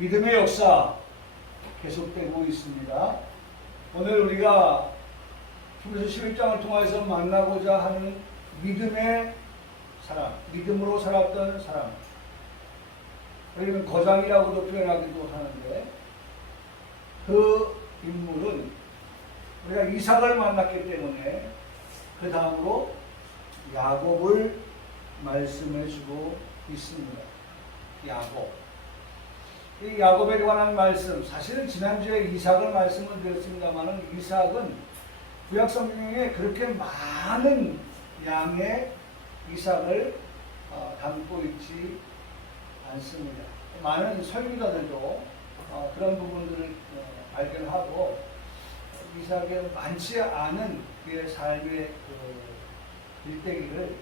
믿음의 역사 계속되고 있습니다. 오늘 우리가 히브리서 11장을 통해서 만나고자 하는 믿음의 사람, 믿음으로 살았던 사람, 우리는 거장이라고도 표현하기도 하는데, 그 인물은 우리가 이삭을 만났기 때문에 그 다음으로 야곱을 말씀해 주고 있습니다. 야곱. 이 야곱에 관한 말씀, 사실은 지난주에 이삭을 말씀을 드렸습니다만, 이삭은 구약성경에 그렇게 많은 양의 이삭을 담고 있지 않습니다. 많은 설교자들도 그런 부분들을 발견하고, 이삭의 많지 않은 그의 삶의 그 일대기를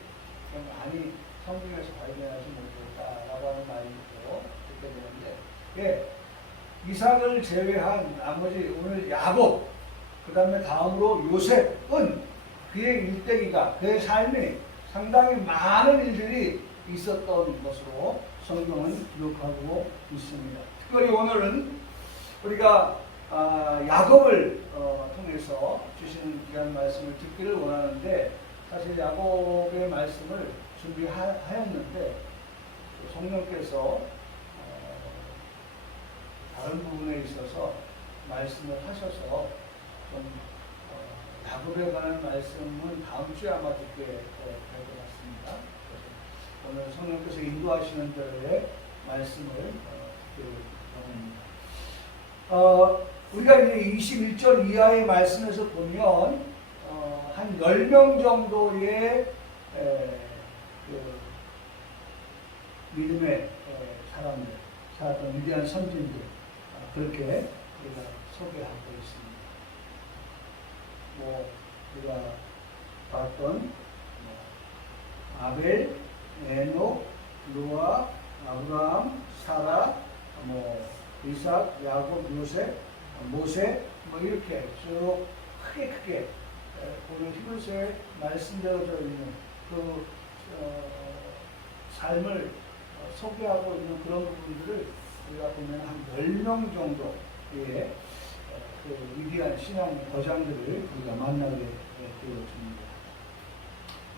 많이 성경에서 발견하지 못했다라고 하는 말이 있고, 그렇게 되는데, 예, 이삭을 제외한 나머지 오늘 야곱, 그 다음에 다음으로 요셉은 그의 일대기가, 그의 삶이 상당히 많은 일들이 있었던 것으로 성경은 기록하고 있습니다. 특별히 오늘은 우리가 야곱을 통해서 주시는 귀한 말씀을 듣기를 원하는데, 사실 야곱의 말씀을 준비하였는데 성령께서 다른 부분에 있어서 말씀을 하셔서 좀 야곱에 관한 말씀은 다음 주에 아마 듣게 될 것 같습니다. 오늘 성령께서 인도하시는 대로의 말씀을 듣기를 원합니다. 우리가 이제 21절 이하의 말씀에서 보면 한 10명 정도의 그 믿음의 사람들, 살았던 위대한 선진들, 그렇게 우리가 소개하고 있습니다. 우리가 봤던 아벨, 에녹, 노아, 아브라함, 사라, 이삭, 야곱, 요셉, 모세, 이렇게 쭉 크게 오늘 히브리서에 말씀되어져 있는 그 삶을 소개하고 있는 그런 부분들을 우리가 보면 한 10명 정도의 그 위대한 신앙의 거장들을 우리가 만나게 되었습니다.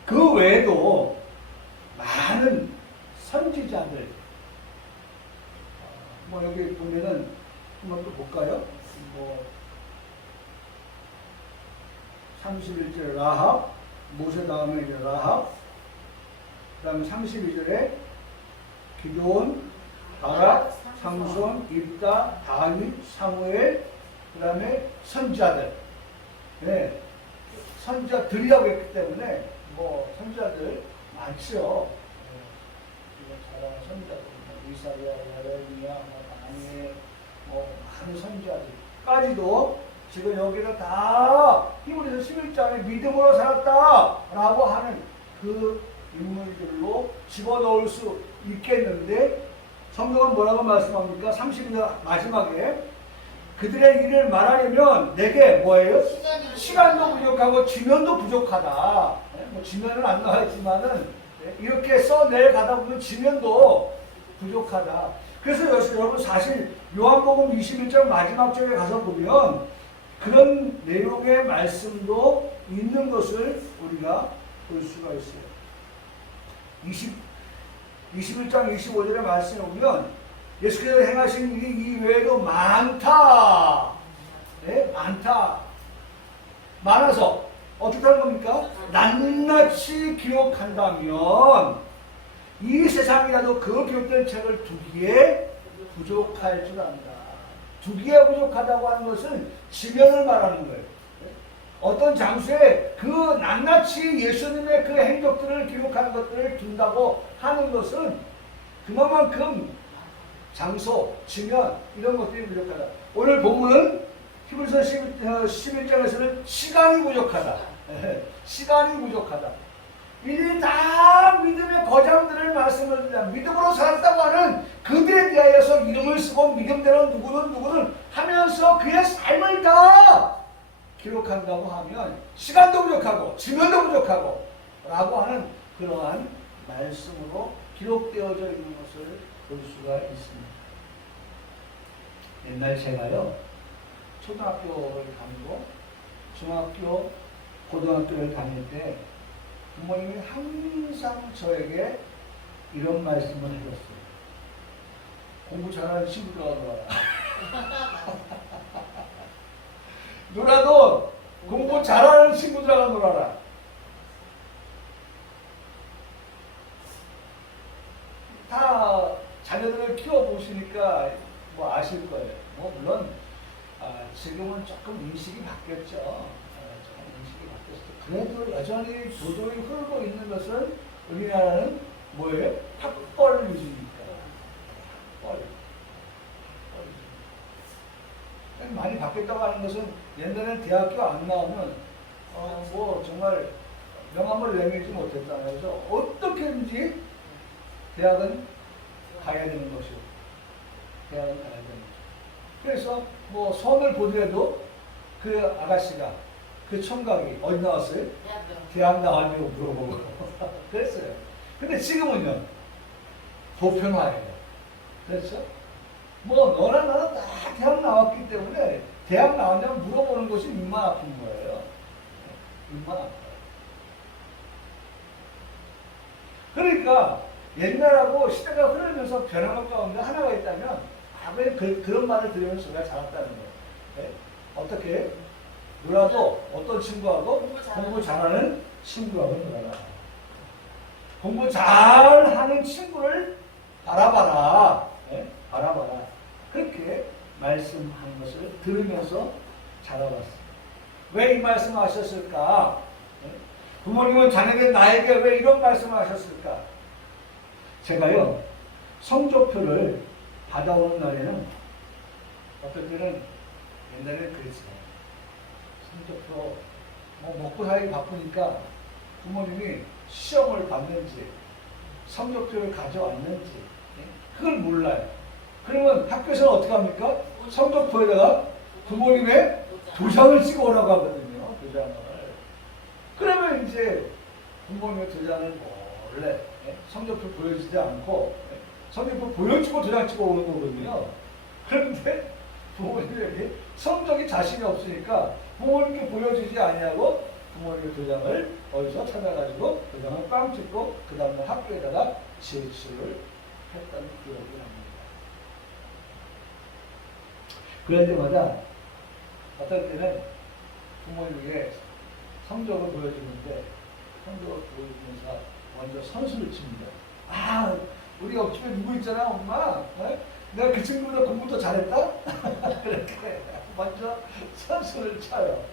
그 외에도 많은 선지자들, 여기 보면은 한번 또 볼까요? 31절에 라합, 모세 다음에 이제 라합, 그 다음에 32절에 기드온, 바락, 삼손, 입다, 다윗, 사무엘, 그 다음에 선지자들. 네. 선지자들이라고 했기 때문에 선지자들 많죠. 잘하는 선지자들, 이사야, 예레미야, 다니엘, 많은 선지자들까지도 지금 여기는 다 히브리서 11장에 믿음으로 살았다라고 하는 그 인물들로 집어넣을 수 있겠는데, 성경은 뭐라고 말씀합니까? 32절 마지막에 그들의 일을 말하려면 내게 뭐예요? 시간도 부족하고 지면도 부족하다. 지면은 안 나와있지만은 이렇게 써내 가다 보면 지면도 부족하다. 그래서 여러분 사실 요한복음 21장 마지막 절에 가서 보면 그런 내용의 말씀도 있는 것을 우리가 볼 수가 있어요. 21장 25절의 말씀에 보면 예수께서 행하신 일이 이 외에도 많다. 네? 많다. 많아서 어떻게 하는 겁니까? 낱낱이 기록한다면 이 세상이라도 그 기록된 책을 두기에 부족할 줄 안다. 두기에 부족하다고 하는 것은 지면을 말하는 거예요. 어떤 장소에 그 낱낱이 예수님의 그 행적들을 기록하는 것들을 둔다고 하는 것은 그만큼 장소, 지면 이런 것들이 부족하다. 오늘 본문은 히브리서 11장에서는 시간이 부족하다. 시간이 부족하다. 이들이 다 믿음의 거장들을 말씀을 드립니다. 믿음으로 살았다고 하는 그들에 대하여서 이름을 쓰고 믿음대로 누구는 하면서 그의 삶을 다 기록한다고 하면 시간도 부족하고 지면도 부족하고 라고 하는 그러한 말씀으로 기록되어져 있는 것을 볼 수가 있습니다. 옛날 제가요, 초등학교를 다니고 중학교, 고등학교를 다닐 때 부모님이 항상 저에게 이런 말씀을 해줬어요. 공부 잘하는 친구들하고 놀아라. 놀아도 공부 잘하는 친구들하고 놀아라. 다 자녀들을 키워보시니까 뭐 아실 거예요. 뭐 물론 지금은 조금 인식이 바뀌었죠. 조금 인식이 바뀌었어요. 그래도 여전히 도덕이 흐르고 있는 것은 우리나라는 뭐예요? 학벌 위주니까. 학벌. 많이 바뀌었다고 하는 것은 옛날에는 대학교 안 나오면 뭐 정말 명함을 내밀지 못했잖아요. 그래서 어떻게든지 대학은 가야 되는 것이고 대학은 가야 되는 것이고 그래서 뭐 선을 보더라도 그 아가씨가 그 총각이 어디 나왔어요? 대학 나왔냐고 물어보고 그랬어요. 근데 지금은요 보편화예요. 그렇죠? 뭐 너나 나나 다 대학 나왔기 때문에 대학 나왔냐면 물어보는 것이 입만 아픈 거예요. 입만 아파요. 그러니까 옛날하고 시대가 흐르면서 변화가 가운데 하나가 있다면 왜 그런 말을 들으면서 우리가 자랐다는 거예요. 네? 어떻게? 놀아도 어떤 친구하고? 공부 잘하는 친구하고 놀아라. 공부 잘하는 친구를 바라봐라. 네? 바라봐라. 그렇게 말씀한 것을 들으면서 자라왔습니다. 왜 이 말씀을 하셨을까? 네? 부모님은 자녀들 나에게 왜 이런 말씀을 하셨을까? 제가요, 성적표를 받아오는 날에는 어떨 때는 옛날에는 그랬어요. 성적표, 뭐 먹고 살기 바쁘니까 부모님이 시험을 봤는지, 성적표를 가져왔는지, 그걸 몰라요. 그러면 학교에서는 어떻게 합니까? 성적표에다가 부모님의 도장을 찍어 오라고 하거든요. 도장을. 그러면 이제 부모님의 도장을 몰래 성적표 보여주지 않고 성적표 보여주고 도장 찍어 오는 거거든요. 그런데 부모님에게 성적이 자신이 없으니까 부모님께 보여주지 아니하고 부모님의 도장을 어디서 찾아가지고 도장을 빵 찍고 그 다음에 학교에다가 제출을 했던 기억이 납니다. 그럴 때마다 어떨 때는 부모님에게 성적을 보여주는데 성적을 보여주면서 먼저 선수를 칩니다. 아, 우리 옆집에 누구 있잖아, 엄마. 네? 내가 그 친구보다 공부 더 잘했다? 그렇게 먼저 선수를 쳐요.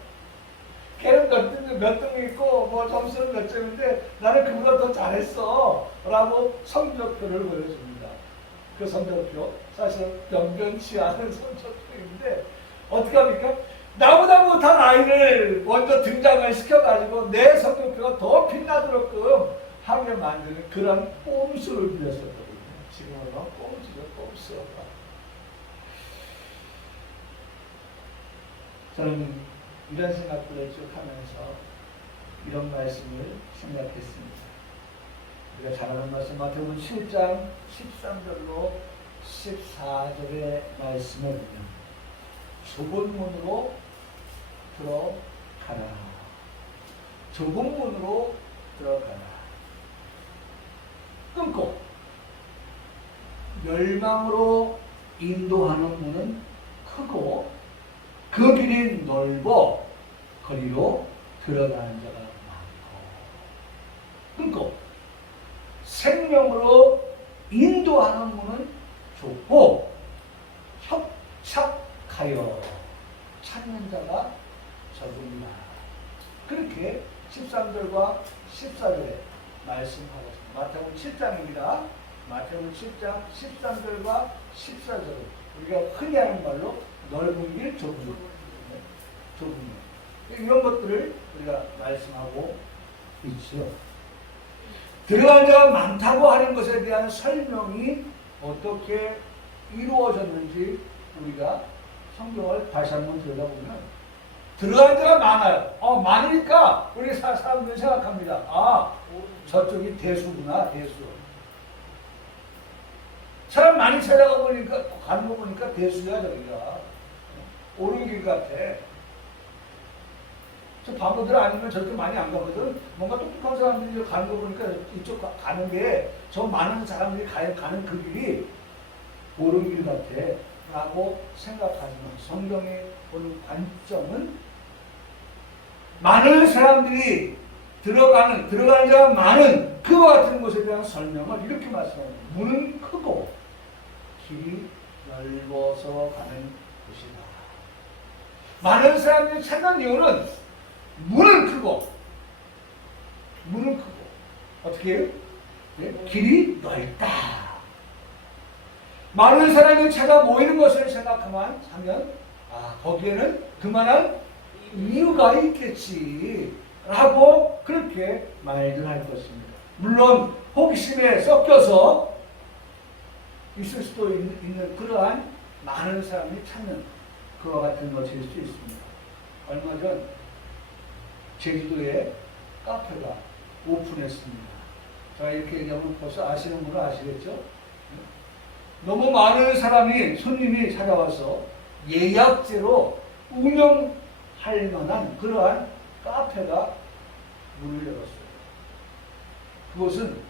걔는 몇 등 있고, 뭐 점수는 몇 점인데, 나는 그보다 더 잘했어. 라고 성적표를 보여줍니다. 그 성적표, 사실 변변치 않은 성적표인데, 어떻게 합니까? 나보다 못한 아이를 먼저 등장을 시켜가지고 내 성적표가 더 빛나도록끔 하게 만드는 그런 꼼수를 빌렸었거든요. 지금은 꼼수죠, 꼼수. 저는 이런 생각들을 쭉 하면서 이런 말씀을 생각했습니다. 우리가 잘 아는 말씀, 마태복음 7장 13절로 14절의 말씀을 보면 좁은 문으로 들어가라. 좁은 문으로 들어가라. 끊고 멸망으로 인도하는 문은 크고 그 길이 넓어 거리로 들어가는 자가 많고 끊고 생명으로 인도하는 문은 좁고 협착하여 찾는 자가 적으리라. 그렇게 13절과 14절에 말씀하고 있습니다. 마태복음 7장입니다. 마태복음 7장 13절과 14절은 우리가 흔히 하는 말로 넓은 길, 좁은 길, 좁은 길. 이런 것들을 우리가 말씀하고 있죠. 들어간 자가 많다고 하는 것에 대한 설명이 어떻게 이루어졌는지 우리가 성경을 다시 한번 들여다보면 들어간 자가 많아요. 많으니까 우리 사람들이 생각합니다. 아, 저쪽이 대수구나, 대수. 사람 많이 찾아가 보니까, 가는 거 보니까 대수야, 저기가. 옳은 길 같아. 저 바보들 아니면 저렇게 많이 안 가거든. 뭔가 똑똑한 사람들이 가는 거 보니까 이쪽 가는 게 저 많은 사람들이 가는 그 길이 옳은 길 같아. 라고 생각하지만 성경이 보는 관점은 많은 사람들이 들어가는 자가 많은 그와 같은 곳에 대한 설명을 이렇게 말씀합니다. 문은 크고 길이 넓어서 가는 곳이다. 많은 사람들이 찾는 이유는 문은 크고 어떻게 해요? 네? 길이 넓다. 많은 사람이 찾아 모이는 것을 생각하면 거기에는 그만한 이유가 있겠지 라고 그렇게 말을 할 것입니다. 물론 호기심에 섞여서 있을 수도 있는 그러한 많은 사람이 찾는 그와 같은 것일 수 있습니다. 얼마 전 제주도에 카페가 오픈했습니다. 자, 이렇게 얘기하면 벌써 아시는 분은 아시겠죠? 너무 많은 손님이 찾아와서 예약제로 운영할 만한 그러한 카페가 문을 열었어요. 그것은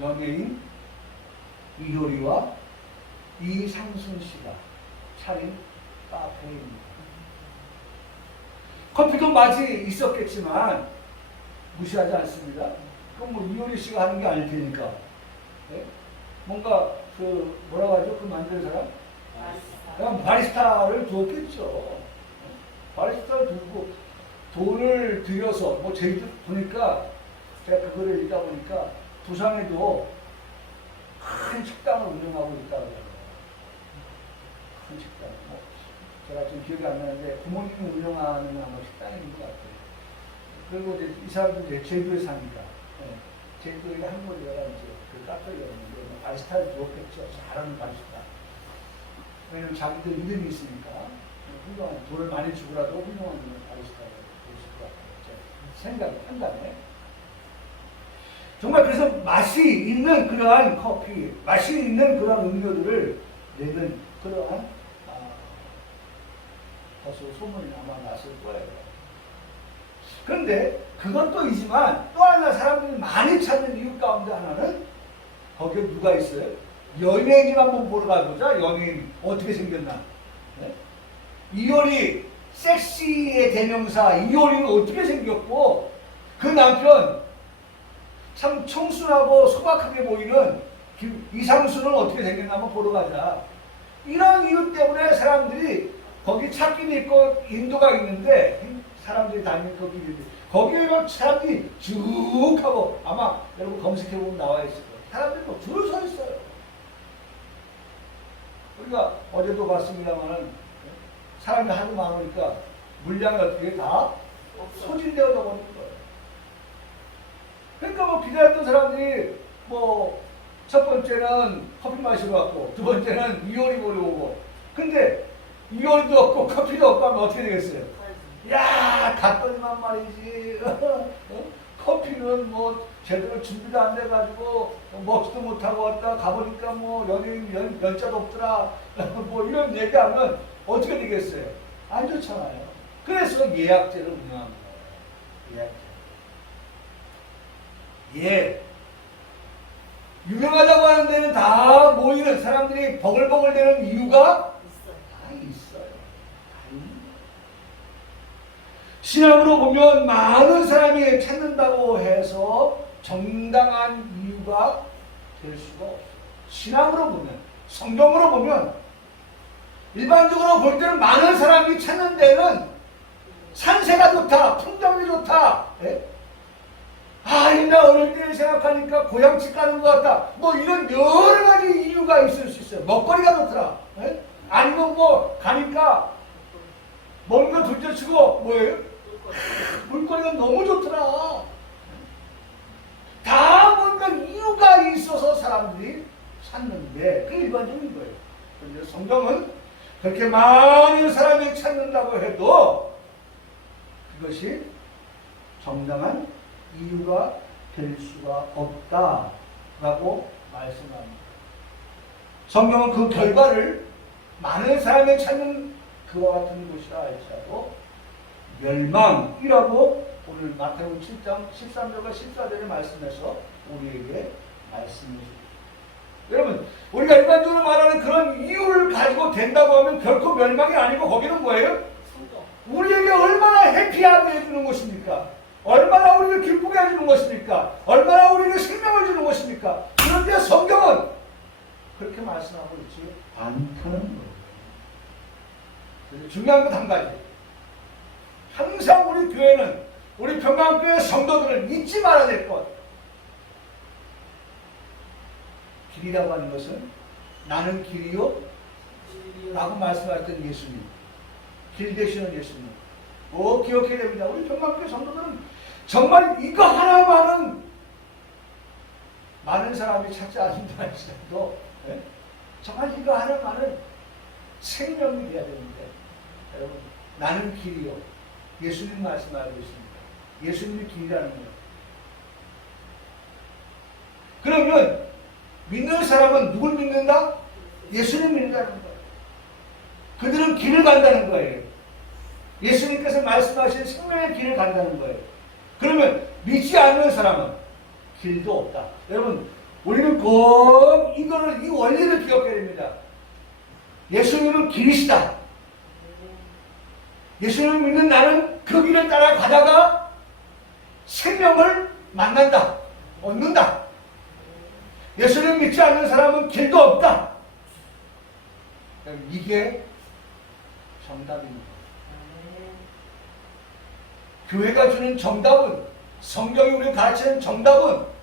연예인 이효리와 이상순 씨가 차린 카페입니다. 커피도 맛이 있었겠지만 무시하지 않습니다. 그럼 뭐 이효리 씨가 하는 게 아닐 테니까. 네? 뭔가 뭐라고 하죠? 그 만드는 사람? 그냥 바리스타를 두었겠죠. 바리스타를 두고 돈을 들여서 제주도 보니까 제가 그거를 읽다 보니까 부산에도 큰 식당을 운영하고 있다고 해요. 큰 식당. 제가 좀 기억이 안 나는데 부모님이 운영하는 아마 식당인 것 같아요. 그리고 이제 이 사람들이 제주도에 사니까 제주도에 한 곳에다가 이제 그 카페를 열었는데 바리스타를 두었겠죠. 잘하는 바리스타. 왜냐면 자기들 이름이 있으니까 훌륭한 돈을 많이 주고라도 훌륭한 바리스타가 있을 것 같아요. 판단에. 정말 그래서 맛이 있는 그러한 커피, 맛이 있는 그러한 음료들을 내는 그러한 것으로 소문이 아마 났을 거예요. 그런데 그건 또 이지만 또 하나 사람들이 많이 찾는 이유 가운데 하나는 거기에 누가 있어요? 연예인 한번 보러 가보자. 연예인 어떻게 생겼나? 네? 이효리 섹시의 대명사 이효리는 어떻게 생겼고 그 남편 참 청순하고 소박하게 보이는 이상순은 어떻게 생겼나 한번 보러 가자. 이런 이유 때문에 사람들이 거기 찾기는 있고 인도가 있는데 사람들이 다니는 거기에 사람들이 쭉 하고 아마 여러분 검색해보면 나와 있을 거예요. 사람들이 줄을 서 있어요. 우리가 어제도 봤습니다만 사람이 하도 많으니까 물량이 어떻게 다 소진되어져 버린 거예요. 그러니까 기다렸던 사람들이 첫 번째는 커피 마시러 왔고 두 번째는 이효리 보러 오고 근데 이효리도 없고 커피도 없고 하면 어떻게 되겠어요? 야, 갔더니만 말이지. 커피는 제대로 준비도 안 돼가지고 먹지도 못하고 왔다 가보니까 연예인 연자도 없더라. 이런 얘기하면 어떻게 되겠어요? 안 좋잖아요. 그래서 예약제를 운영한 거예요. 예약제. 유명하다고 하는 데는 다 모이는 사람들이 버글버글 되는 이유가 다 있어요. 신앙으로 보면 많은 사람이 찾는다고 해서 정당한 이유가 될 수가 없어요. 신앙으로 보면, 성경으로 보면 일반적으로 볼 때는 많은 사람이 찾는 데는 산세가 좋다, 풍경이 좋다. 나 어릴 때 생각하니까 고향집 가는 것 같다. 이런 여러 가지 이유가 있을 수 있어요. 먹거리가 좋더라. 아니면 가니까 먹는 거 둘째치고 뭐예요? 물거리가 너무 좋더라. 다 뭔가 이유가 있어서 사람들이 찾는데 그게 일반적인 거예요. 그런데 성경은 그렇게 많은 사람이 찾는다고 해도 그것이 정당한 이유가 될 수가 없다라고 말씀합니다. 성경은 그 결과를 많은 사람이 찾는 그와 같은 것이라 할지라도 멸망이라고 오늘 마태복음 7장 13절과 14절의 말씀에서 우리에게 말씀해 주십니다. 여러분, 우리가 일반적으로 말하는 그런 이유를 가지고 된다고 하면 결코 멸망이 아니고 거기는 뭐예요? 우리에게 얼마나 해피하게 해주는 것입니까? 얼마나 우리를 기쁘게 해주는 것입니까? 얼마나 우리에게 생명을 주는 것입니까? 그런데 성경은 그렇게 말씀하고 있지 않다는 거예요. 그래서 중요한 것 한 가지. 항상 우리 교회는, 우리 평강교회 성도들은 잊지 말아야 될 것. 길이라고 하는 것은 나는 길이요 라고 말씀하셨던 예수님, 길 되시는 예수님 기억해야 됩니다. 우리 평강교회 성도들은 정말 이거 하나만은 많은 사람이 찾지 않는다 할지라도 정말 이거 하나만은 생명이 되어야 되는데, 여러분, 나는 길이요, 예수님 말씀하고 있습니다. 예수님이 길이라는 거예요. 그러면 믿는 사람은 누굴 믿는다? 예수님 믿는다는 거예요. 그들은 길을 간다는 거예요. 예수님께서 말씀하신 생명의 길을 간다는 거예요. 그러면 믿지 않는 사람은 길도 없다. 여러분, 우리는 꼭 이거를, 이 원리를 기억해야 됩니다. 예수님은 길이시다. 예수님을 믿는 나는 그 길을 따라 가다가 생명을 만난다, 얻는다. 예수님 믿지 않는 사람은 길도 없다. 이게 정답입니다. 교회가 주는 정답은, 성경이 우리를 가르치는 정답은,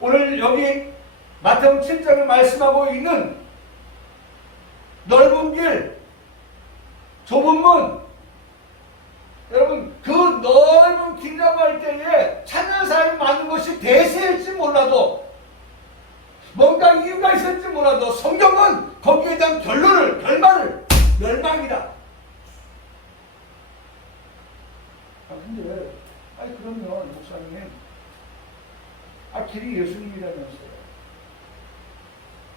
오늘 여기 마태복음 7장을 말씀하고 있는 넓은 길, 좁은 문, 여러분, 그 넓은 길이라고 할 때에 찾는 사람이 많은 것이 대세일지 몰라도, 뭔가 이유가 있을지 몰라도 성경은 거기에 대한 결말을 멸망이다. 근데 그러면 목사님, 길이 예수님이라면서요.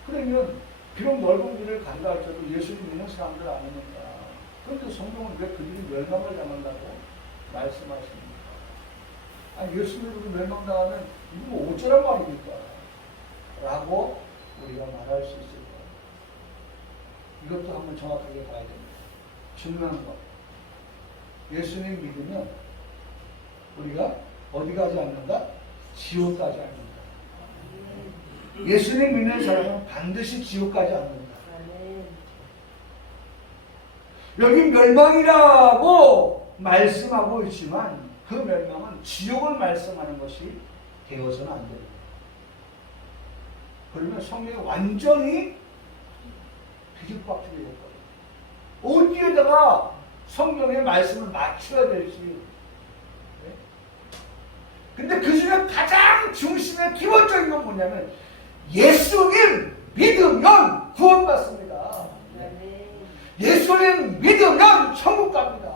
그러면 비록 넓은 길을 간다 할지라도 예수님 믿는 사람들 아닙니까? 그런데 성경은 왜 그들이 멸망을 당한다고 말씀하십니까? 예수님으로 멸망당하면 이거 뭐 어쩌란 말입니까? 라고 우리가 말할 수 있을 거예요. 이것도 한번 정확하게 봐야 됩니다. 중요한 것. 예수님 믿으면 우리가 어디 가지 않는다? 지옥 가지 않는다. 예수님 믿는 사람은 반드시 지옥 가지 않는다. 여기 멸망이라고 말씀하고 있지만 그 멸망은 지옥을 말씀하는 것이 되어서는 안 됩니다. 그러면 성경이 완전히 뒤죽박죽이 됐거든요. 어디에다가 성경의 말씀을 맞춰야 될지. 근데 그 중에 가장 중심의 기본적인 건 뭐냐면 예수님 믿으면 구원받습니다. 예수님 믿으면 천국 갑니다.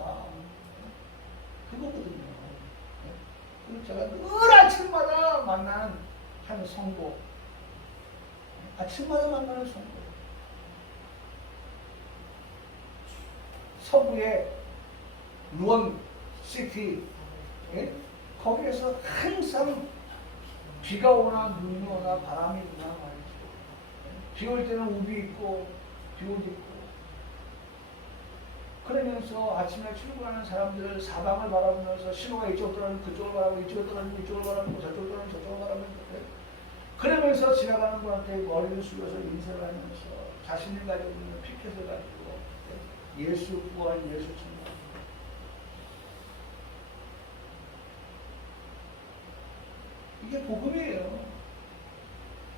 그거거든요. 그리고 제가 늘 아침마다 만나는 한 성도, 아침마다 만나는 성도, 서부의 루원시티, 거기에서 항상 비가 오나 눈이 오나 바람이 오나 말이죠. 비 올 때는 우비 있고 비 옷 입고, 그러면서 아침에 출근하는 사람들 사방을 바라보면서 신호가 이쪽 떨어지면 그쪽을 바라보고, 이쪽에 떨어지면 이쪽을 바라보고, 저쪽을 떨어지면 저쪽을 바라보고, 그러면서 지나가는 분한테 머리를 숙여서 인사를 하면서 자신을 가지고 있는 피켓을 가지고 예수 구원, 예수 천국. 이게 복음이에요.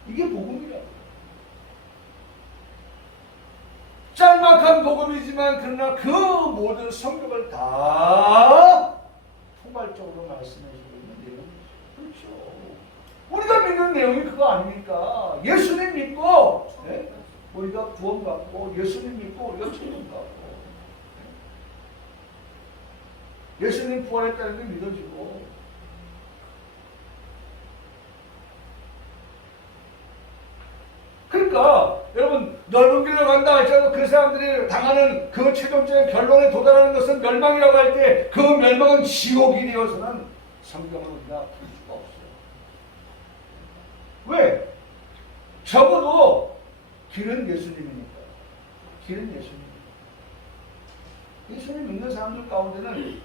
이게 복음이라고. 짤막한 복음이지만 그러나 그 모든 성경을 다 포괄적으로 말씀해주고 있는 내용이죠. 그렇죠. 우리가 믿는 내용이 그거 아닙니까? 예수님 믿고 우리가 구원받고, 예수님 믿고 우리가 천국 받고, 예수님 부활했다는 게 믿어지고, 그러니까 여러분 넓은 길로 간다 할지라도 그 사람들이 당하는 그 최종적인 결론에 도달하는 것은 멸망이라고 할 때 그 멸망은 지옥이 되어서는 성경을 우리가 볼 수가 없어요. 왜? 적어도 길은 예수님이니까. 길은 예수님. 예수님 믿는 사람들 가운데는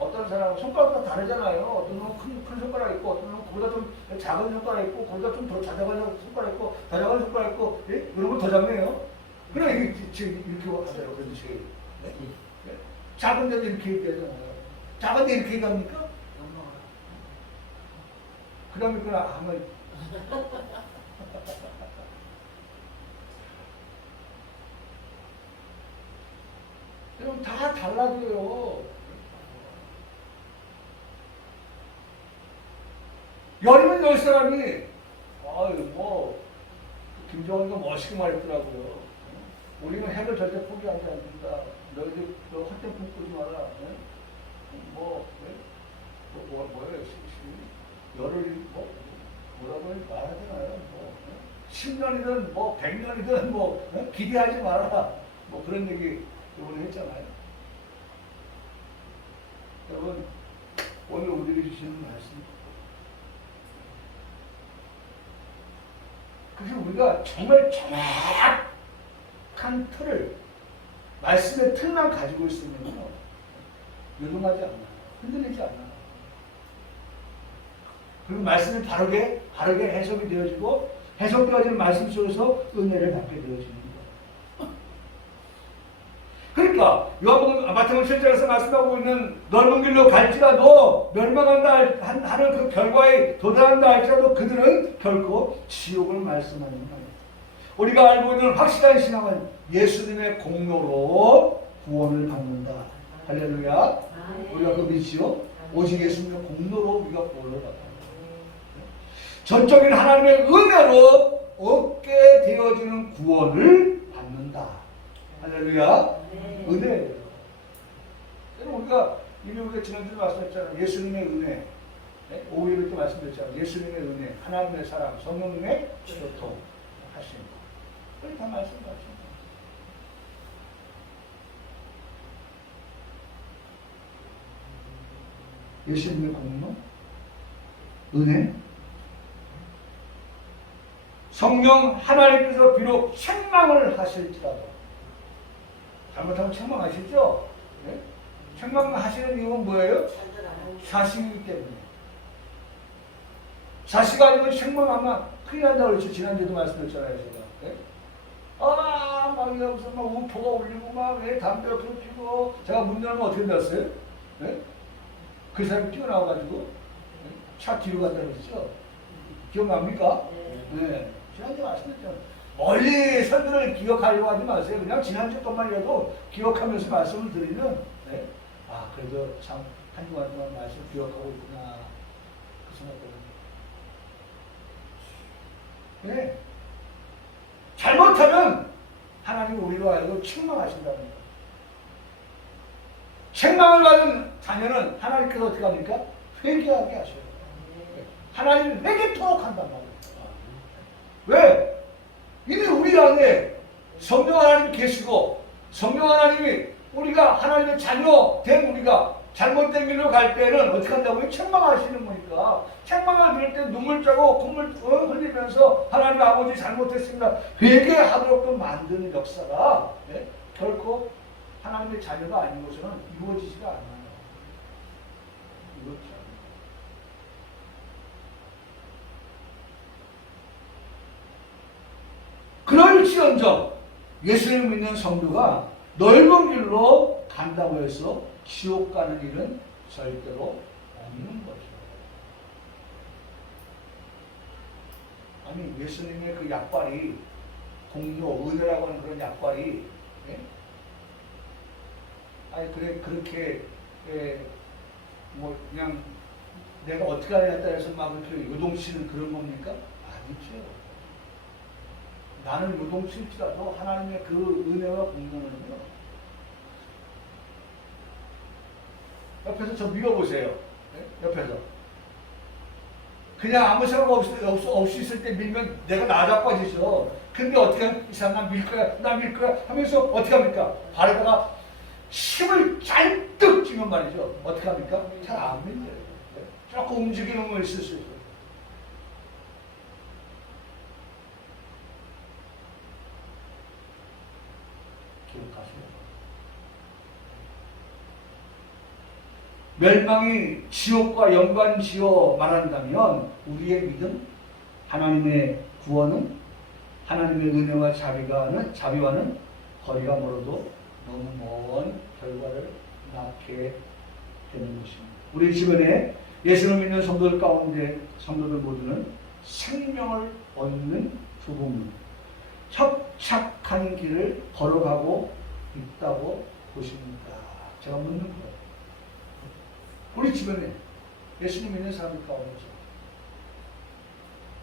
어떤 사람은 손가락도 다르잖아요. 어떤 놈은 큰 손가락 있고, 어떤 놈은 그보다 좀 작은 손가락 있고, 그보다 좀 더 작은 손가락 있고, 더 작은 손가락 있고, 여러분 더 작네요. 그래, 이렇게 하잖아요. 그런 식으로. 작은데도 이렇게 얘기하잖아요. 작은데 이렇게 얘기합니까? 그 다음에 그냥 하면 그럼 다 달라져요. 열이면 열 사람이 김정은도 멋있게 말했더라고요. 우리는 핵을 절대 포기하지 않는다. 너희들 너 헛된 꿈 꾸지 마라. 뭐예요? 열을 뭐라고 말하잖아요. 10년이든 100년이든 기대하지 마라. 그런 얘기 이번에 했잖아요. 여러분 오늘 우리에게 주시는 말씀. 그래서 우리가 정말 정확한 틀을 말씀의 틀만 가지고 있으면 요동하지 않아요. 흔들리지 않아요. 그리고 말씀이 바르게 해석이 되어지고 해석되어지는 말씀 속에서 은혜를 받게 되어지는 거예요. 그러니까 요한복음 마태복음 7장에서 말씀하고 있는 넓은 길로 갈지라도 멸망한다 하는 그 결과에 도달한다 할지라도 그들은 결코 지옥을 말씀하는 거예요. 우리가 알고 있는 확실한 신앙은 예수님의 공로로 구원을 받는다. 할렐루야. 우리가 그 믿지요? 오직 예수님의 공로로 우리가 구원을 받는다. 전적인 하나님의 은혜로 얻게 되어지는 구원을 받는다. 할렐루야. 은혜예요. 우리가 이미 우리가 지난주에 말씀했잖아요. 예수님의 은혜. 오후에 이렇게 말씀드렸잖아요. 예수님의 은혜, 하나님의 사랑, 성령님의 교통 하신 거. 그렇게 다 말씀하십니다. 예수님의 공로, 은혜, 성령 하나님께서 비록 책망을 하실지라도 잘못하면 책망하시죠? 네? 책망하시는 이유는 뭐예요? 자식이기 때문에. 자식 아니면 책망하면 큰일 난다고 그랬죠. 지난주에도 말씀드렸잖아요. 제가. 네? 막 여기서 막 우포가 울리고 막 담배가 피고 제가 문 열면 어떻게 됐어요? 네? 그 사람이 뛰어나와가지고 네? 차 뒤로 간다고 그랬죠? 기억납니까? 네. 지난주에 말씀드렸죠. 멀리 설교를 기억하려고 하지 마세요. 그냥 지난주 것만이라도 기억하면서 말씀을 드리면 네? 그래도 참 한 주간 동안 말씀 기억하고 있구나 그 생각을. 네. 잘못하면 하나님이 우리로 하여금 책망하신다는 거예요. 책망을 받은 자녀는 하나님께서 어떻게 합니까? 회개하게 하셔요. 하나님 회개토록 한단 말이에요. 왜? 이미 우리 안에 성령 하나님이 계시고 성령 하나님이 우리가 하나님의 자녀 된 우리가 잘못된 길로 갈 때는 어떻게 한다고요? 책망하시는 거니까 책망을 들을 때 눈물 짜고 콧물 흘리면서 하나님 아버지 잘못했습니다 회개하도록 만드는 역사가 네? 결코 하나님의 자녀가 아니고서는 이루어지지가 않아요. 이루어지지 않아요. 그럴지언정 예수님을 믿는 성도가 넓은 길로 간다고 해서 지옥 가는 일은 절대로 없는 거죠. 아니 예수님의 그 약발이 공로, 은혜라고 하는 그런 약발이 그렇게 그냥 내가 어떻게 하냐에 따라서 막 이렇게 요동치는 그런 겁니까? 아니죠. 나는 요동칠지라도 하나님의 그 은혜와 공로는요. 옆에서 저 밀어보세요. 네? 옆에서. 그냥 아무 생각 없이 있을 때 밀면 내가 나자빠지죠. 근데 어떻게 하면 이 사람 나 밀 거야 하면서 어떻게 합니까? 발에다가 힘을 잔뜩 쥐면 말이죠. 어떻게 합니까? 잘 안 밀려요. 조금 움직이는 걸 있을 수 있어요. 기억하세요. 멸망이 지옥과 연관지어 말한다면 우리의 믿음, 하나님의 구원은 하나님의 은혜와 자비와는 거리가 멀어도 너무 먼 결과를 낳게 되는 것입니다. 우리 주변에 예수를 믿는 성도들 가운데 성도들 모두는 생명을 얻는 조금 협착한 길을 걸어가고 있다고 보십니까? 제가 묻는 거예요. 우리 주변에 예수님 믿는 사람들 가운데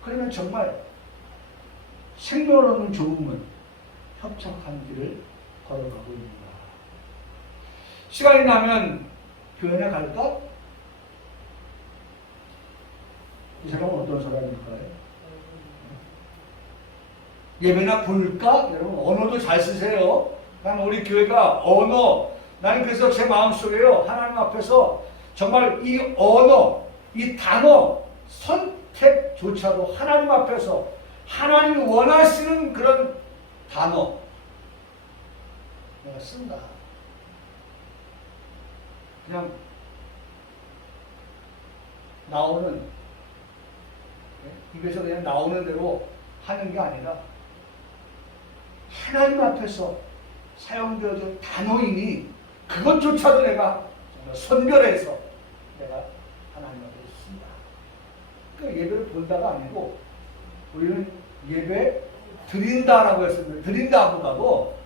그러면 정말 생명을 얻는 조금은 협착한 길을 걸어가고 있는가? 시간이 나면 교회나 갈까? 이 사람은 어떤 사람일까요? 예배나 볼까? 여러분 언어도 잘 쓰세요. 난 우리 교회가 언어, 나는 그래서 제 마음속에요. 하나님 앞에서 정말 이 언어, 이 단어 선택조차도 하나님 앞에서 하나님이 원하시는 그런 단어 내가 쓴다. 그냥 나오는 입에서 그냥 나오는 대로 하는 게 아니라 하나님 앞에서 사용되어진 단어이니 그것조차도 내가 정말 선별해서 내가 하나님 앞에 쓴다. 그러니까 예배를 본다가 아니고 우리는 예배 드린다라고 했습니다. 드린다보다도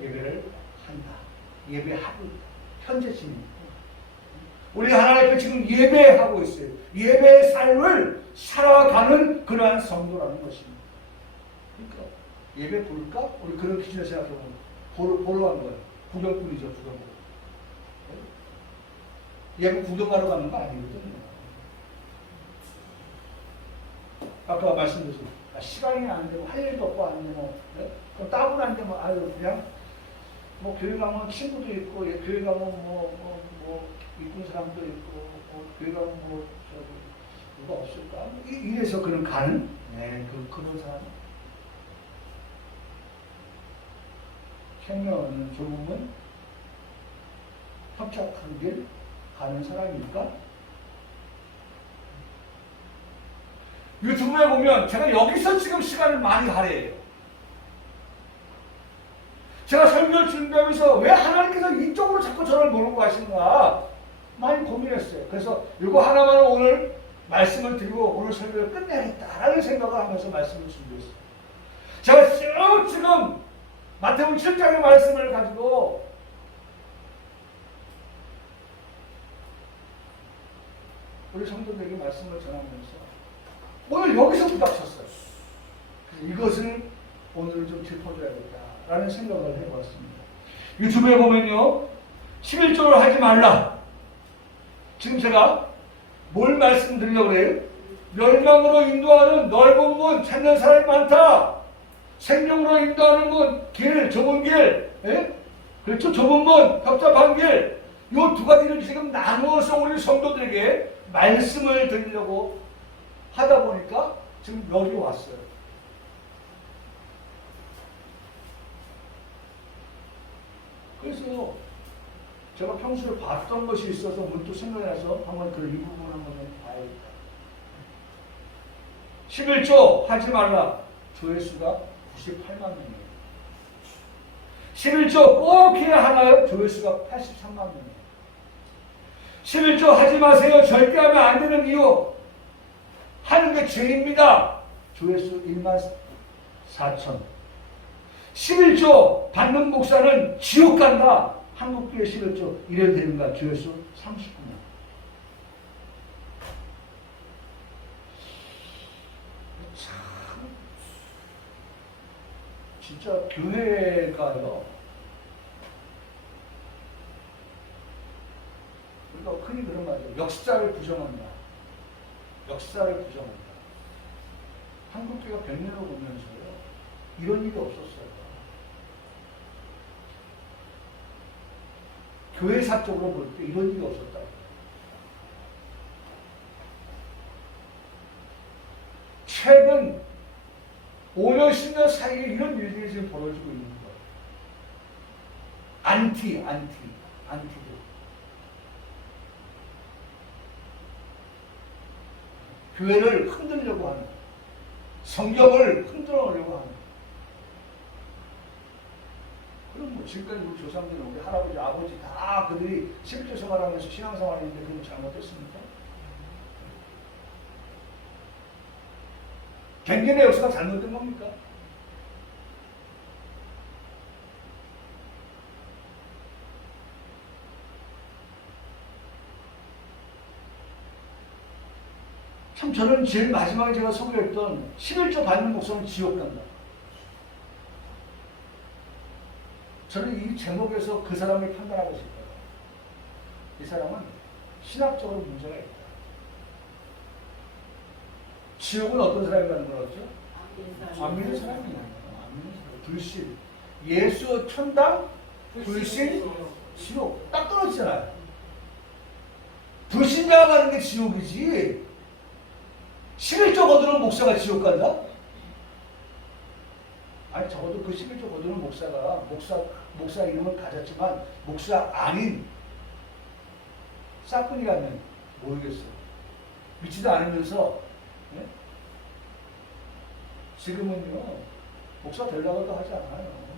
예배를 한다. 예배하고 있다. 현재심입니다. 우리 하나님 앞에 지금 예배하고 있어요. 예배의 삶을 살아가는 그러한 성도라는 것입니다. 그러니까 예배 볼까? 우리 그런 기준에 생각해보면 보러 가는 거예요. 구경꾼이죠, 구경꾼. 예배 구경하러 가는 거 아니거든요. 아까 말씀드렸죠. 시간이 안 되고 할 일도 없고 안 되고 그럼 따분 안 되면 아유 그냥 뭐 교회 가면 친구도 있고 교회 가면 뭐 이쁜 사람도 있고 교회 가면 뭐 저기 누가 없을까? 이래서 그런 가는 그런 사람 생명은 조금은 협착한 길 가는 사람입니까? 유튜브에 보면 제가 여기서 지금 시간을 많이 할애해요. 제가 설교를 준비하면서 왜 하나님께서 이쪽으로 자꾸 저를 모르고 하시는가 많이 고민했어요. 그래서 이거 하나만 오늘 말씀을 드리고 오늘 설교를 끝내야겠다라는 생각을 하면서 말씀을 준비했어요. 제가 쭉 지금 마태복음 7장의 말씀을 가지고 우리 성도들에게 말씀을 전하면서 오늘 여기서 부닥쳤어요. 이것을 오늘 좀 짚어줘야겠다라는 생각을 해봤습니다. 유튜브에 보면요 11조를 하지 말라. 지금 제가 뭘 말씀드리려고 그래요? 멸망으로 인도하는 넓은 문 찾는 사람이 많다. 생명으로 인도하는 문, 길, 좁은 길, 그렇죠? 좁은 문, 협잡한 길. 이 두 가지를 지금 나누어서 우리 성도들에게 말씀을 드리려고 하다 보니까 지금 여기 왔어요. 그래서 제가 평소에 봤던 것이 있어서 문득 생각나서 한번 그 이 부분 한번 봐야겠다. 11조 하지 말라. 조회수가 98만 명이에요. 11조 꼭 해야 하나요? 조회수가 83만 명이에요. 11조 하지 마세요. 절대 하면 안 되는 이유. 하는 게 죄입니다. 조회수 1만 4천. 11조 받는 목사는 지옥 간다. 한국교회 11조 이래도 되는가? 조회수 39만. 참 진짜 교회가요. 그러니까 흔히 그런 말이죠. 역사를 부정한다. 역사를 부정한다. 한국교회가 100년을 보면서요, 이런 일이 없었어요. 교회사적으로 볼 때 이런 일이 없었다. 최근 5년, 10년 사이에 이런 일들이 지금 벌어지고 있는 거예요. 안티도. 교회를 흔들려고 하는, 성경을 흔들어내려고 하는. 그럼 뭐 지금까지 우리 조상들, 우리 할아버지, 아버지 다 그들이 11조 생활하면서 신앙생활했는데 그건 잘못됐습니까? 100년의 역사가 잘못된 겁니까? 참 저는 제일 마지막에 제가 소개했던 11조 받는 목사는 지옥 간다. 저는 이 제목에서 그 사람을 판단하고 싶어요. 이 사람은 신학적으로 문제가 있다. 지옥은 어떤 사람이 가는 거라고죠? 안 믿는 사람이 가는 거예요. 안 믿는 사람. 불신. 예수 천당, 불신, 지옥. 딱 떨어지잖아요. 불신자가 가는 게 지옥이지. 11조 거두는 목사가 지옥 간다? 아니, 적어도 그 11조 거두는 목사가 목사 이름을 가졌지만 목사 아닌 싹군이라면 모르겠어요. 믿지도 않으면서, 네? 지금은요 목사 되려고도 하지 않아요.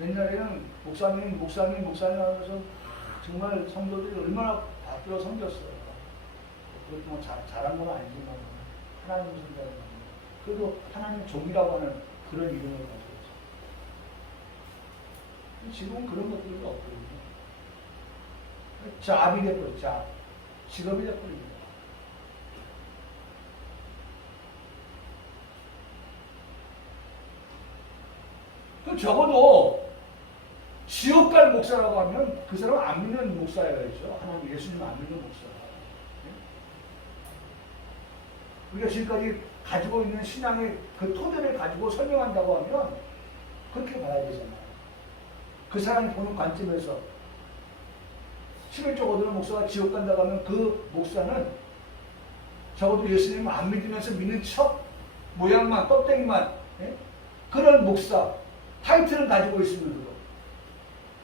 옛날에는 목사님 하면서 정말 성도들이 얼마나 받들어 섬겼어요. 그것도 뭐 잘한 건 아니지만 하나님 선자는 그래도 하나님 종이라고 하는 그런 이름을 가지고 있어요. 지금은 그런 것들이 없거든요. 잡이 돼버려. 직업이 돼버립니다. 그 적어도 지옥 갈 목사라고 하면 그 사람은 안 믿는 목사여야죠. 하나님 예수님 안 믿는 목사. 우리가 지금까지 가지고 있는 신앙의 그 토대를 가지고 설명한다고 하면 그렇게 봐야 되잖아요. 그 사람이 보는 관점에서 11조 거두는 목사가 지옥 간다고 하면 그 목사는 적어도 예수님을 안 믿으면서 믿는 척 모양만 껍데기만 그런 목사 타이틀을 가지고 있으면서도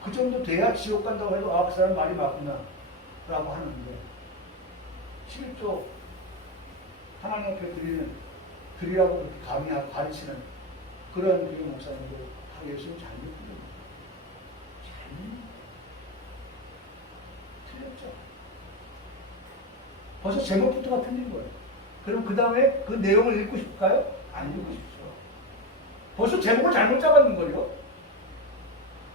그 정도 돼야 지옥 간다고 해도 그 사람 말이 맞구나 라고 하는데 11조 하나님 앞에 드리라고 그렇게 감히 가르치는 그런 교회 목사님들 다 예수님 잘 믿거든요. 잘 믿는 틀렸죠. 벌써 제목부터가 틀린 거예요. 그럼 그 다음에 그 내용을 읽고 싶을까요? 안 읽고 싶죠. 벌써 제목을 잘못 잡았는 거예요.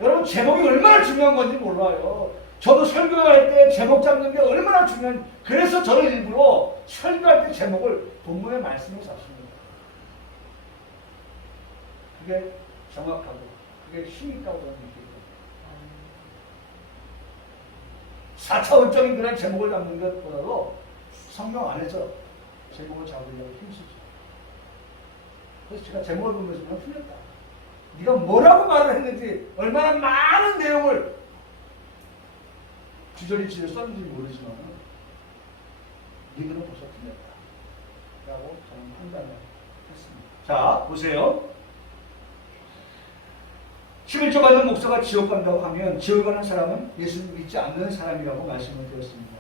여러분 제목이 얼마나 중요한 건지 몰라요. 저도 설교할 때 제목 잡는 게 얼마나 중요한, 그래서 저는 일부러 설교할 때 제목을 본문의 말씀으로 잡습니다. 그게 정확하고 그게 힘이 있다고 저는 느끼거든요. 4차원적인 그런 제목을 잡는 것보다도 성경 안에서 제목을 잡으려고 힘쓰죠. 그래서 제가 제목을 보면서 그냥 틀렸다. 네가 뭐라고 말을 했는지 얼마나 많은 내용을 주저리 썼는지 모르지만 네 글은 벌써 틀렸다 라고 저는 판단을 했습니다. 자 보세요. 11조 받는 목사가 지옥 간다고 하면 지옥 가는 사람은 예수를 믿지 않는 사람이라고 말씀을 드렸습니다.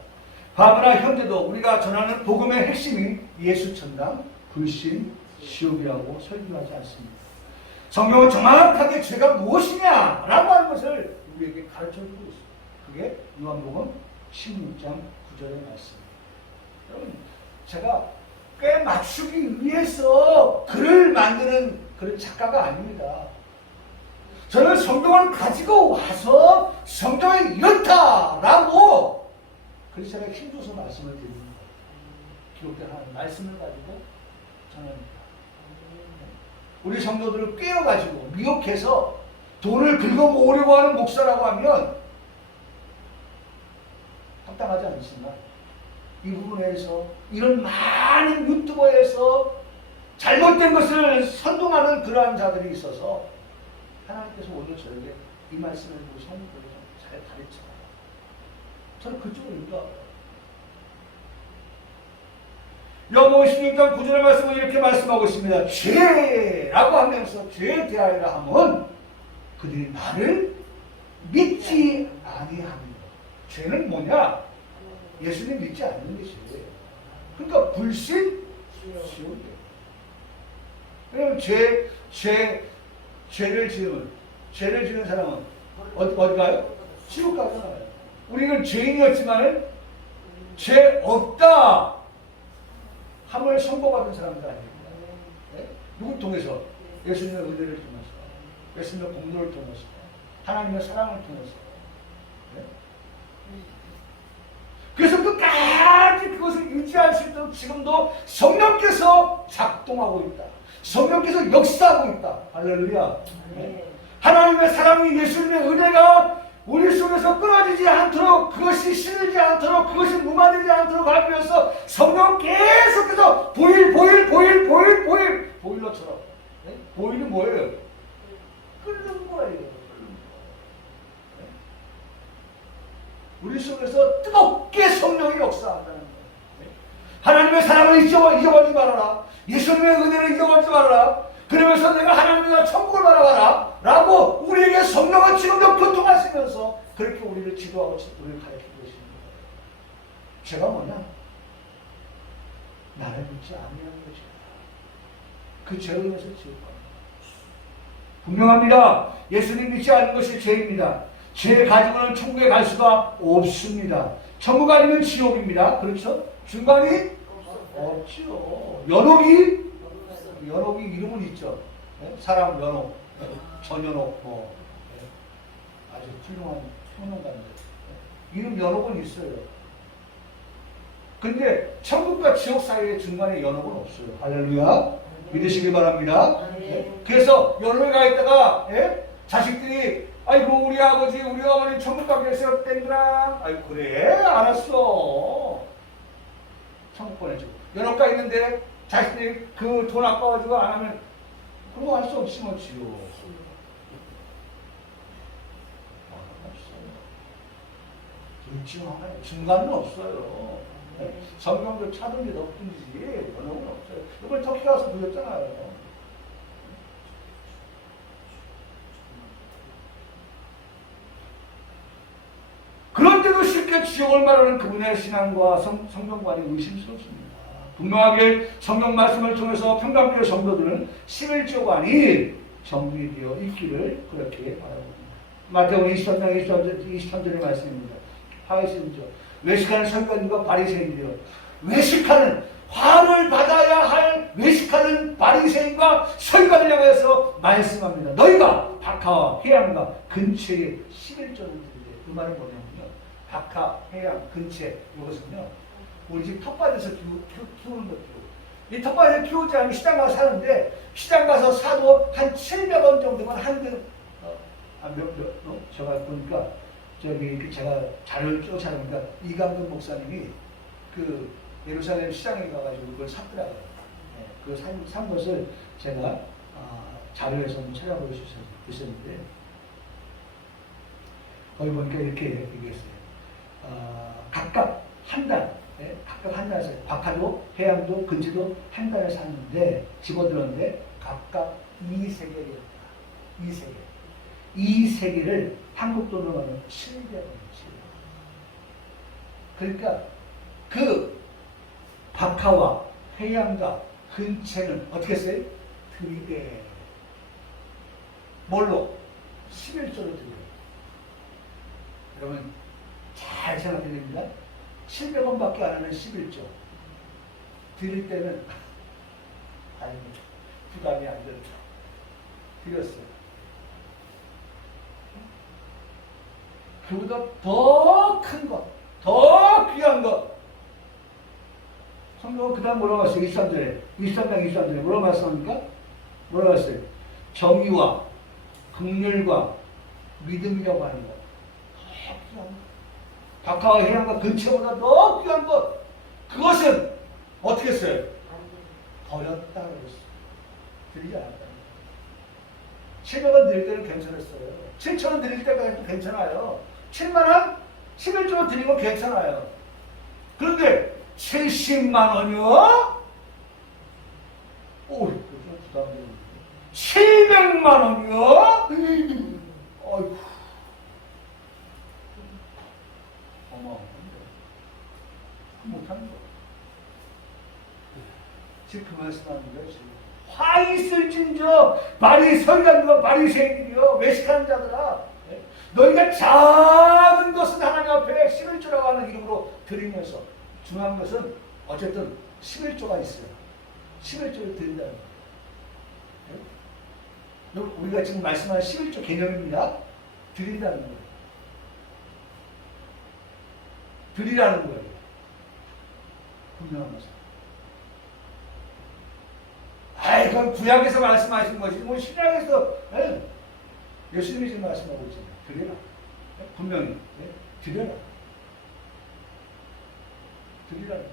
바보나 형제도 우리가 전하는 복음의 핵심이 예수 천당, 불신, 지옥이라고 설교하지 않습니다. 성경은 정확하게 죄가 무엇이냐라고 하는 것을 우리에게 가르쳐주고 있습니다. 그게 요한복음 16장 9절의 말씀입니다. 여러분, 제가 꽤 맞추기 위해서 글을 만드는 그런 작가가 아닙니다. 저는 성경을 가지고 와서 성경이 이렇다라고 그래서 제가 힘줘서 말씀을 드리는 거예요. 기록된 하나님 말씀을 가지고 전합니다. 우리 성도들을 꿰어가지고 미혹해서 돈을 긁어 모으려고 하는 목사라고 하면 합당하지 않습니다. 이 부분에서 이런 많은 유튜버에서 잘못된 것을 선동하는 그러한 자들이 있어서 하나님께서 오늘 저에게 이 말씀을 우리 성도들을 잘 가르쳐요. 저는 그쪽을 인도하고요. 요한복음 16장 9절의 말씀은 이렇게 말씀하고 있습니다. 죄라고 하면서 죄에 대하여라 하면 그들이 나를 믿지 아니합니다. 죄는 뭐냐? 예수님 믿지 않는 것이에요. 그러니까 불신, 지옥이에요. 왜냐면 죄를 지는 사람은 어디 가요? 지옥 가잖아요. 우리는 죄인이었지만 죄 없다 함을 선고받은 사람들 아닙니다. 네? 누굴 통해서? 예수님의 은혜를 통해서, 예수님의 공로를 통해서, 하나님의 사랑을 통해서. 네? 그래서 끝까지 그것을 유지할 수 있도록 지금도 성령께서 작동하고 있다. 성령께서 역사하고 있다. 할렐루야. 네. 하나님의 사랑이, 예수님의 은혜가 우리 속에서 끊어지지 않도록, 그것이 실리지 않도록, 그것이 무마되지 않도록 하기 위해서 성령 계속해서 보일러처럼. 네? 보일이 뭐예요? 끓는 거예요. 네? 우리 속에서 뜨겁게 성령이 역사한다는 거예요. 네? 하나님의 사랑을 잊어버리지 말아라. 예수님의 은혜를 잊어버리지 말아라. 그러면서 내가 하나님과 천국을 바라봐라 라고 우리에게 성령은 지금도 교통하시면서 그렇게 우리를 지도하고 우리를 가르치고 계십니다. 죄가 뭐냐? 나를 믿지 아니하는 것이다. 그 죄로 인해서 지옥 갑니다. 분명합니다. 예수님 믿지 않는 것이 죄입니다. 죄 가지고는 천국에 갈 수가 없습니다. 천국 아니면 지옥입니다. 그렇죠? 중간이 없죠. 연옥이 이름은 있죠. 네? 사람 연옥, 전연옥, 아주 훌륭한 평론가인데 이름 연옥은 있어요. 근데 천국과 지옥 사이에 중간에 연옥은 없어요. 할렐루야. 믿으시기 바랍니다. 네? 그래서 연옥에 가 있다가 자식들이 아이고 우리 아버지 우리 어머니 천국 가게 해서 땡그랑 아이고 그래 알았어. 천국 보내줘. 연옥 가 있는데 자식들이 그 돈 아까워가지고 안 하면 그런 거 할 수 없이 뭐 지요. 중간은 없어요. 성경도 차든지 넣든지 연옥은 없어요. 이번에 터키 가서 보셨잖아요. 그런데도 쉽게 지옥을 말하는 그분의 신앙과 성경관이 의심스럽습니다. 분명하게 성경 말씀을 통해서 평강교회 성도들은 11조관이 정리되어 있기를 그렇게 바라봅니다. 마태복음 23장 23절의 말씀입니다. 하이신죠. 외식하는 서기관과 바리새인들이여. 외식하는 화를 받아야 할 외식하는 바리새인과 서기관을 향해서 말씀합니다. 너희가 박하와 해안과 근처에 11조를 드리되 그 말은 뭐냐면요. 박하, 해안, 근처 이것은요. 우리 집 텃밭에서 키우는 것도 이 텃밭에 키우지 않으면 시장 가서 사는데 시장 가서 사도 한 700원 정도만 한 근 제가 보니까 제가 자료를 쭉 찾아보니까 이강근 목사님이 그 예루살렘 시장에 가가지고 그걸 샀더라고요. 네, 그 산 것을 제가 자료에서 한번 찾아볼 수 있었는데 거기 보니까 이렇게 얘기했어요. 각각 한 달. 네, 각각 한 달에서 박하도 해양도 근처도 한 달에 샀는데 집어들었는데 각각 2세겔이었다. 2세겔을 한국 돈으로 하면 700원이지. 그러니까 그 박하와 해양과 근처는 어떻게 했어요? 드리되 뭘로? 11조로 드려요. 여러분 잘 생각해야 됩니다. 700원밖에 안 하는 11조. 드릴 때는 아닙니다. 부담이 안 된다. 드렸어요. 그보다 더 큰 것, 더 귀한 것. 성경은 그 다음 뭐라고 했어요? 23장 23절에 뭐라고 말씀합니까? 뭐라고 했어요? 정의와 긍휼과 믿음이라고 하는 것. 더 귀한 것. 박하와 해양과 근처보다 더 귀한 것. 그것은 어떻게 했어요? 버렸다 그랬어요. 드리지 않았다. 700원 드릴 때는 괜찮았어요. 7,000원 드릴 때가 해도 괜찮아요. 7만원 11조원 드리면 괜찮아요. 그런데 70만 원이요? 오, 좀 부담되는데. 700만 원이요? 어이구. 어마어마한데. 못하는 거. 지금 그 말씀하는 거예요, 지금. 화 있을진저 바리새인들과 바리새인들이여 외식하는 자들아, 너희가 작은 것은 하나님 앞에 11조라고 하는 이름으로 드리면서 중요한 것은 어쨌든 11조가 있어요. 11조를 드린다는 거예요. 우리가 지금 말씀하는 11조 개념입니다. 드린다는 거예요. 드리라는 거예요. 분명한 것은. 아이, 그건 구약에서 말씀하신 것이지, 뭐, 신약에서, 예수님이 지금 말씀하고 있잖아요. 드려라. 분명히, 드려라. 드리라는 거.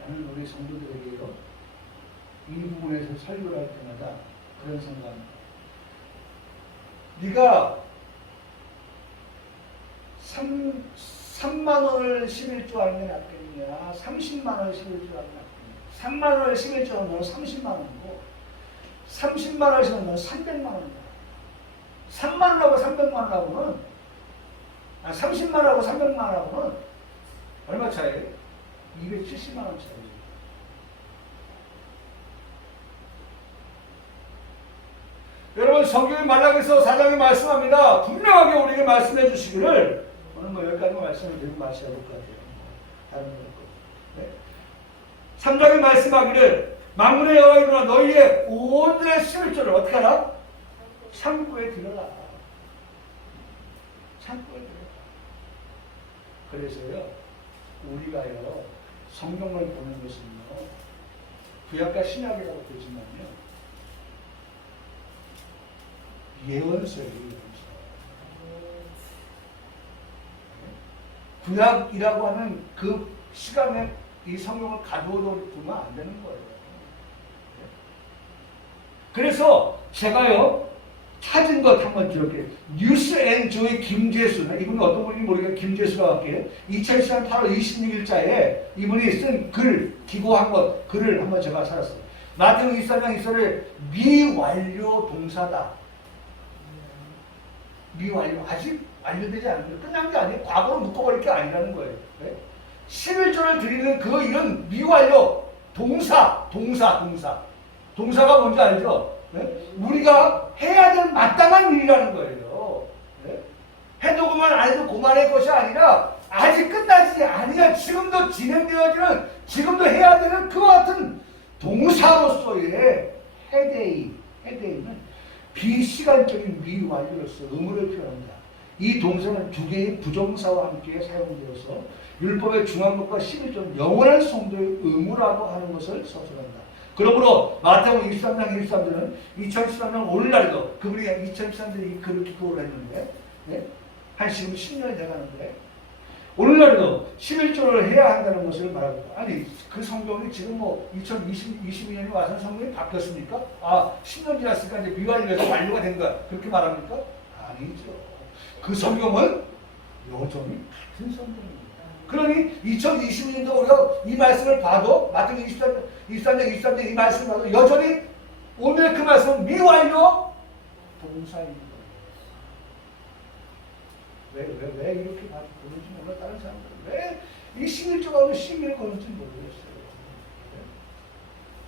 나는 우리 성도들에게요, 이 부분에서 설교를 할 때마다 그런 생각합니다. 네가 3만 원을 11조 하는 게 낫겠냐? 30만 원을 11조 하는 게 낫겠냐? 3만 원을 11조 하는 건 30만 원이고 30만 원을 11조 하는 건 300만 원이다. 3만 원하고 300만 원하고는 30만 원하고 300만 원하고는 얼마 차이에요? 270만 원 차이에요. 여러분, 성경의 말라기서 4장에 말씀합니다. 분명하게 우리에게 말씀해 주시기를, 오늘 뭐 여기까지 말씀을 드리고 마셔야 될 것 같아요. 다른 거 없고. 네. 3장에 말씀하기를, 만군의 여호와 이르노라 너희의 온전의 11조를 어떻게 하라? 창고에 들어라. 창고에 들어라. 그래서요, 우리가요, 성경을 보는 것은요, 구약과 신약이라고 되지만요, 예언서예요, 예언서. 구약이라고 하는 그 시간에 이 성경을 가져오면 안 되는 거예요. 그래서 제가요, 찾은 것 한번 들을게요. 뉴스앤조의 김재수, 이분이 어떤 분인지 모르겠는데 김재수라고 할게요. 2014년 8월 26일자에 이분이 쓴 글, 기고한 것, 글을 한번 제가 찾았어요. 마태복음 24장 24절에 미완료 동사다. 미완료, 아직 완료되지 않은 거예요. 끝난 게 아니에요. 과거로 묶어버릴 게 아니라는 거예요. 네? 11조를 드리는 그 일은 미완료, 동사가 뭔지 알죠? 네? 우리가 해야 될 마땅한 일이라는 거예요. 네? 해도 그만 안 해도 그만의 것이 아니라 아직 끝나지 아니야. 지금도 진행되어지는, 지금도 해야 되는 그와 같은 동사로서의 헤데이는 비시간적인 미완료로서 의무를 표현합니다. 이 동사는 두 개의 부정사와 함께 사용되어서 율법의 중요한 것과 11조는 영원한 성도의 의무라고 하는 것을 서술한다. 그러므로 마태복음 23장 23절은 2013년 오늘날에도 그분이 2013년에 이 글을 기고를 했는데, 네? 한 지금 10년이 돼가는데 오늘날에도 11조를 해야 한다는 것을 말합니다. 아니, 그 성경이 지금 뭐 2022년이 와서 성경이 바뀌었습니까? 10년 지났으니까 이제 미완료에서 완료가 된 거야. 그렇게 말합니까? 아니죠. 그 성경은 여전히 같은 성경입니다. 그러니 2022년도 우리가 이 말씀을 봐도, 마태복음 23장 이 말씀을 봐도 여전히 오늘 그 말씀은 미완료 동사입니다. 왜 이렇게 보는지 몰라. 다른 사람들 왜 이 11조가 시비를 거는지 모르겠어요.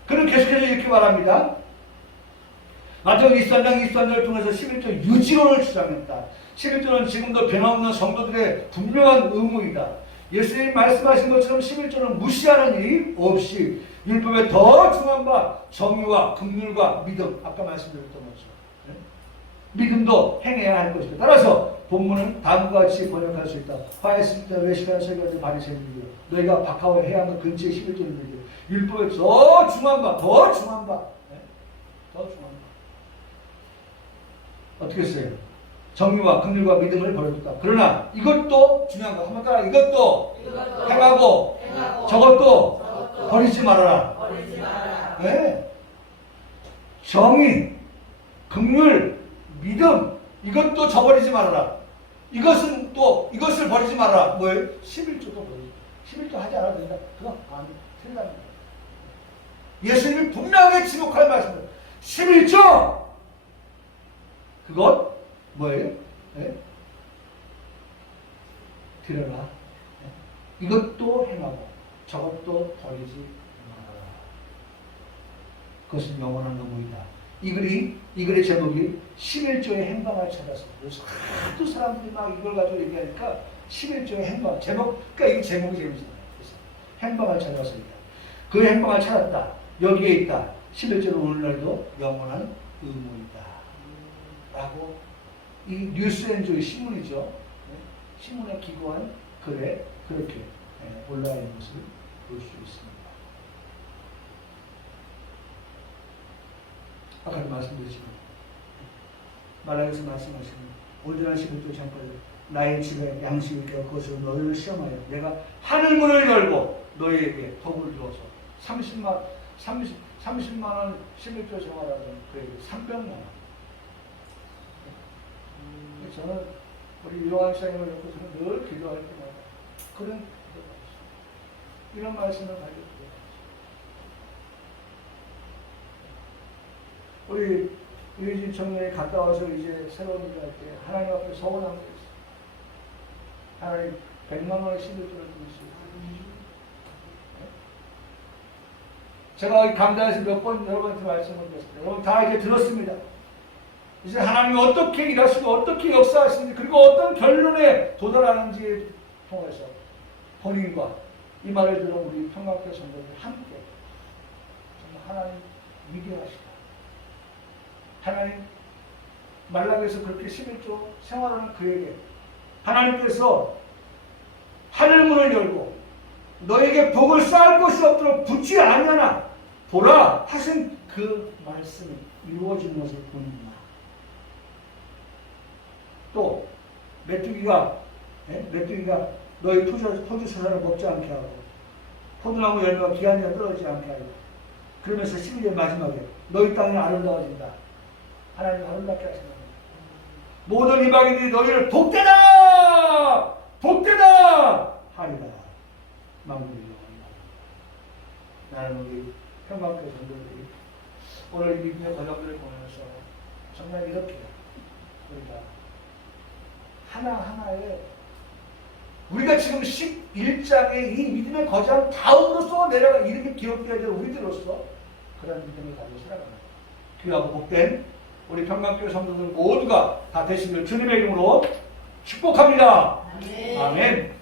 그는 계속해서 이렇게 말합니다. 마태복음 23장 23절을 통해서 11조 유지론을 주장했다. 11조는 지금도 변함없는 성도들의 분명한 의무이다. 예수님이 말씀하신 것처럼 11조는 무시하는 일이 없이 율법에 더 중요한 바 정의와 긍휼과 믿음, 아까 말씀드렸던 것처럼 믿음도 행해야 할 것이다. 따라서 본문은 다음과 같이 번역할 수 있다. 화했을 때 외식하는 설교하는 바리새인들이여, 너희가 박하와 해안과 근처에 11조를 드리되 율법의 더 중요한 바, 더 중요한 바, 네? 더 중요한 바. 어떻게 했어요? 정의와 긍휼과 믿음을 버려뒀다. 그러나 이것도 중요한 거. 한번 따라. 이것도 행하고 저것도 버리지 말아라. 네. 정의, 긍휼, 믿음 이것도 저버리지 말아라. 이것은 또 이것을 버리지 말아라. 뭐예요? 11조도 버리지. 11조 하지 않아도 된다. 그거 안 틀린답니다. 예수님이 분명하게 지목할 말씀입니다. 11조 그것 뭐예요? 네? 드려라. 네? 이것도 행하고 저것도 버리지 말아라. 그것은 영원한 의무이다. 이 글의 제목이 11조의 행방을 찾아서. 그래서 하도 사람들이 막 이걸 가지고 얘기하니까 11조의 행방. 제목, 그러니까 이 제목이 재밌잖아요. 그래서 행방을 찾아서이다. 그 행방을 찾았다. 여기에 있다. 11조는 오늘날도 영원한 의무이다. 라고 이 뉴스앤조의 신문이죠. 신문에 기고한 글에 그렇게 올라와 있는 것을 볼 수 있습니다. 아까 말씀드렸지만 말라기서 말씀하시는 온전한 11조 장벌 나의 집에 양식이 있게 그것으로 너희를 시험하여 내가 하늘문을 열고 너희에게 복을 주어서 30만 원 11조 생활하는 그에게 300만 원. 저는 우리 요한 시장님을 놓고 저는 늘 기도할 때마다 그런 기도가 있어요. 이런 말씀을 가지고 기도가 있어요. 우리 유해진 청년이 갔다 와서 이제 새로운 일을 할 때 하나님 앞에 서원한 게 있어요. 하나님 100만 원의 11조를 주시고 제가 강단에서 몇 번 여러분한테 말씀을 드렸습니다. 여러분 다 이제 들었습니다. 이제 하나님이 어떻게 일하시고 어떻게 역사하시는지 그리고 어떤 결론에 도달하는지에 통해서 본인과 이 말을 들은 우리 평강교회 성도들 함께 정말 하나님 위대하시다. 하나님 말라기에서 그렇게 11조 생활하는 그에게 하나님께서 하늘문을 열고 너에게 복을 쌓을 것이 없도록 붙지 아니하나 보라 하신 그 말씀이 이루어지는 것을 보는구나. 또 메뚜기가 너희 포도 소산을 먹지 않게 하고 포도나무 열매가 기한이가 떨어지지 않게 하고 그러면서 12년 마지막에 너희 땅이 아름다워진다. 하나님 아름답게 하신다. 모든 이방인들이 너희를 복되다! 복되다! 하리라. 만국의 영원이다. 나는 우리 평강교회 성도들이 오늘 믿음의 과정들을 보면서 정말 이렇게 우리가 하나하나에 우리가 지금 11장의 이 믿음의 거장 다음으로써 내려가 이름이 기록되어야 될 우리들로서 그런 믿음을 가지고 살아가는 귀하고 복된 우리 평강교회 성도들 모두가 다 되시길 주님의 이름으로 축복합니다. 아멘. 아멘.